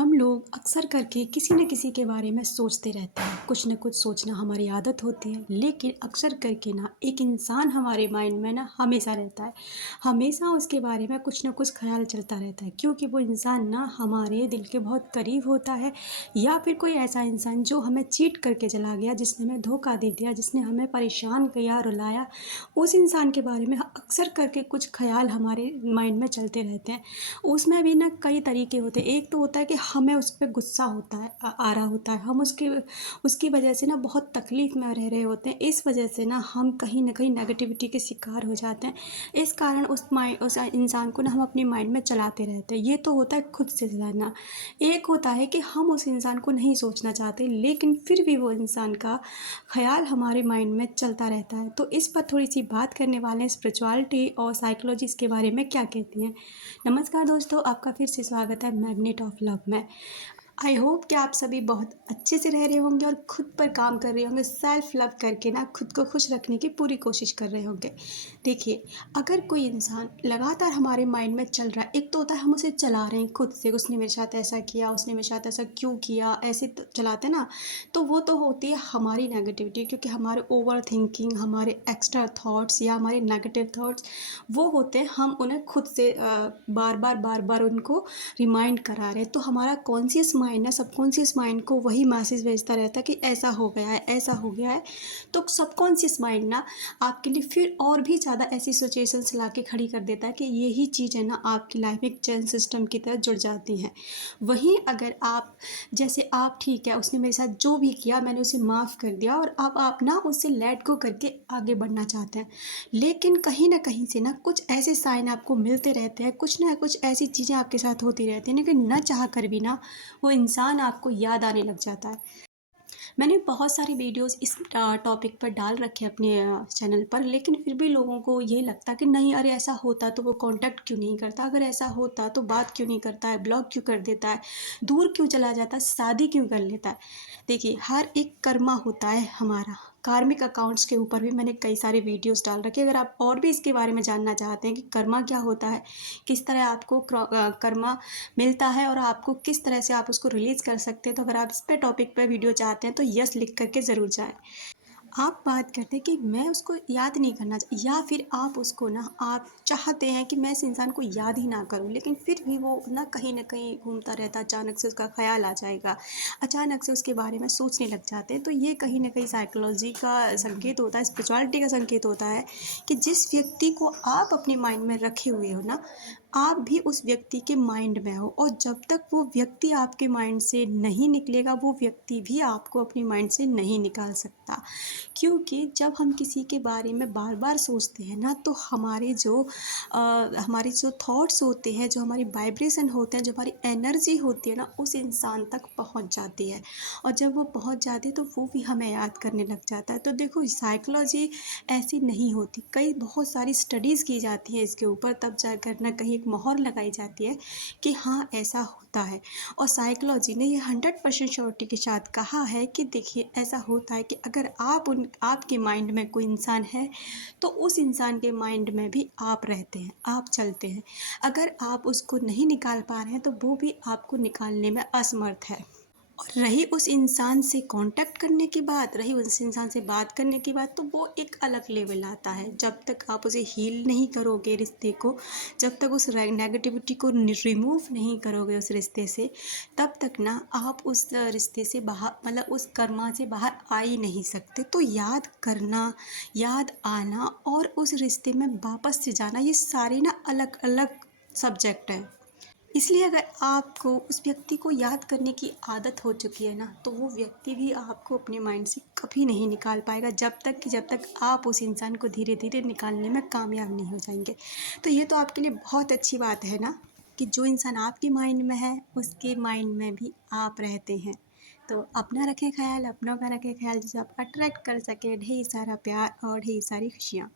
हम लोग अक्सर करके किसी न किसी के बारे में सोचते रहते हैं। कुछ न कुछ सोचना हमारी आदत होती है, लेकिन अक्सर करके ना एक इंसान हमारे माइंड में ना हमेशा रहता है। हमेशा उसके बारे में कुछ न कुछ ख़्याल चलता रहता है, क्योंकि वो इंसान ना हमारे दिल के बहुत करीब होता है, या फिर कोई ऐसा इंसान जो हमें चीट करके चला गया, जिसने हमें धोखा दे दिया, जिसने हमें परेशान किया, रुलाया। उस इंसान के बारे में अक्सर करके कुछ ख़्याल हमारे माइंड में चलते रहते हैं। उसमें भी ना कई तरीके होते हैं। एक तो होता है कि हमें उस पे गुस्सा होता है, आ रहा होता है, हम उसकी उसकी वजह से ना बहुत तकलीफ़ में रह रहे होते हैं। इस वजह से ना हम कहीं न कहीं नेगेटिविटी के शिकार हो जाते हैं। इस कारण उस इंसान को ना हम अपने माइंड में चलाते रहते हैं। ये तो होता है खुद से चलाना। एक होता है कि हम उस इंसान को नहीं सोचना चाहते, लेकिन फिर भी वो इंसान का ख़्याल हमारे माइंड में चलता रहता है। तो इस पर थोड़ी-सी बात करने वाले हैं, स्पिरिचुअलिटी और साइकोलॉजी इसके बारे में क्या कहती हैं। नमस्कार दोस्तों, आपका फिर से स्वागत है मैग्नेट ऑफ लव में। आई होप कि आप सभी बहुत अच्छे से रह रहे होंगे और खुद पर काम कर रहे होंगे, सेल्फ लव करके ना खुद को खुश रखने की पूरी कोशिश कर रहे होंगे। देखिए, अगर कोई इंसान लगातार हमारे माइंड में चल रहा है, एक तो होता है हम उसे चला रहे हैं खुद से, उसने मेरे साथ ऐसा किया, उसने मेरे साथ ऐसा क्यों किया, ऐसे चलाते हैं ना। तो वो तो होती है हमारी नेगेटिविटी, क्योंकि हमारे ओवर थिंकिंग, हमारे एक्स्ट्रा थॉट्स या हमारे नेगेटिव थॉट्स वो होते हैं, हम उन्हें खुद से बार बार उनको रिमाइंड करा रहे हैं। तो हमारा कॉन्शियस माइंड है, सबकॉन्शियस माइंड को वही मैसेज भेजता रहता है कि ऐसा हो गया है, ऐसा हो गया है। तो सबकॉन्शियस माइंड ना आपके लिए फिर और भी ज़्यादा ऐसी सिचुएशंस ला के खड़ी कर देता है कि यही चीज़ें ना आपकी लाइफ में एक चेन सिस्टम की तरह जुड़ जाती हैं। वहीं अगर आप, जैसे आप ठीक है, उसने मेरे साथ जो भी किया मैंने उसे माफ़ कर दिया और अब आप ना उससे लेट गो करके आगे बढ़ना चाहते हैं। लेकिन कहीं न कहीं से ना कुछ ऐसे साइन आपको मिलते रहते हैं, कुछ ना कुछ ऐसी चीज़ें आपके साथ होती रहती हैं, लेकिन ना चाह कर भी ना वो इंसान आपको याद आने लग जाता है। मैंने बहुत सारी वीडियोस इस टॉपिक पर डाल रखे हैं अपने चैनल पर, लेकिन फिर भी लोगों को ये लगता कि नहीं, अरे ऐसा होता तो वो कांटेक्ट क्यों नहीं करता, अगर ऐसा होता तो बात क्यों नहीं करता है, ब्लॉक क्यों कर देता है, दूर क्यों चला जाता है, शादी क्यों कर लेता है। देखिए, हर एक कर्मा होता है हमारा। कार्मिक अकाउंट्स के ऊपर भी मैंने कई सारे वीडियोस डाल रखे हैं। अगर आप और भी इसके बारे में जानना चाहते हैं कि कर्मा क्या होता है, किस तरह आपको कर्मा मिलता है और आपको किस तरह से आप उसको रिलीज़ कर सकते हैं, तो अगर आप इस पे टॉपिक पे वीडियो चाहते हैं तो यस लिख करके ज़रूर जाएँ। आप बात करते हैं कि मैं उसको याद नहीं करना या फिर आप उसको ना आप चाहते हैं कि मैं इस इंसान को याद ही ना करूं, लेकिन फिर भी वो ना कहीं न कहीं घूमता रहता है, अचानक से उसका ख़्याल आ जाएगा, अचानक से उसके बारे में सोचने लग जाते हैं। तो ये कहीं न कहीं साइकोलॉजी का संकेत होता है, स्पिरिचुअलिटी का संकेत होता है कि जिस व्यक्ति को आप अपने माइंड में रखे हुए हो ना, आप भी उस व्यक्ति के माइंड में हो, और जब तक वो व्यक्ति आपके माइंड से नहीं निकलेगा, वो व्यक्ति भी आपको अपने माइंड से नहीं निकाल सकता। क्योंकि जब हम किसी के बारे में बार बार सोचते हैं ना, तो हमारे जो थॉट्स होते हैं, जो हमारी वाइब्रेशन होते हैं, जो हमारी एनर्जी होती है ना, उस इंसान तक पहुंच जाती है। और जब वो पहुंच जाती है तो वो भी हमें याद करने लग जाता है। तो देखो, साइकोलॉजी ऐसी नहीं होती, कई बहुत सारी स्टडीज़ की जाती हैं इसके ऊपर, तब जाकर ना कहीं एक मोहर लगाई जाती है कि हाँ, ऐसा होता है। और साइकोलॉजी ने ये 100% श्योरिटी के साथ कहा है कि देखिए, ऐसा होता है कि अगर आपके माइंड में कोई इंसान है, तो उस इंसान के माइंड में भी आप रहते हैं, आप चलते हैं। अगर आप उसको नहीं निकाल पा रहे हैं, तो वो भी आपको निकालने में असमर्थ है। और रही उस इंसान से कांटेक्ट करने की बात, रही उस इंसान से बात करने की बात, तो वो एक अलग लेवल आता है। जब तक आप उसे हील नहीं करोगे रिश्ते को, जब तक उस नेगेटिविटी को रिमूव नहीं करोगे उस रिश्ते से, तब तक ना आप उस रिश्ते से बाहर, मतलब उस कर्मा से बाहर आ ही नहीं सकते। तो याद करना, याद आना और उस रिश्ते में वापस से जाना, ये सारे ना अलग अलग सब्जेक्ट हैं। इसलिए अगर आपको उस व्यक्ति को याद करने की आदत हो चुकी है ना, तो वो व्यक्ति भी आपको अपने माइंड से कभी नहीं निकाल पाएगा, जब तक आप उस इंसान को धीरे धीरे निकालने में कामयाब नहीं हो जाएंगे। तो ये तो आपके लिए बहुत अच्छी बात है ना, कि जो इंसान आपके माइंड में है, उसके माइंड में भी आप रहते हैं। तो अपना रखें ख्याल, अपनों का रखें ख्याल, जिसे आप अट्रैक्ट कर सके ढेर सारा प्यार और ढेर सारी खुशियाँ।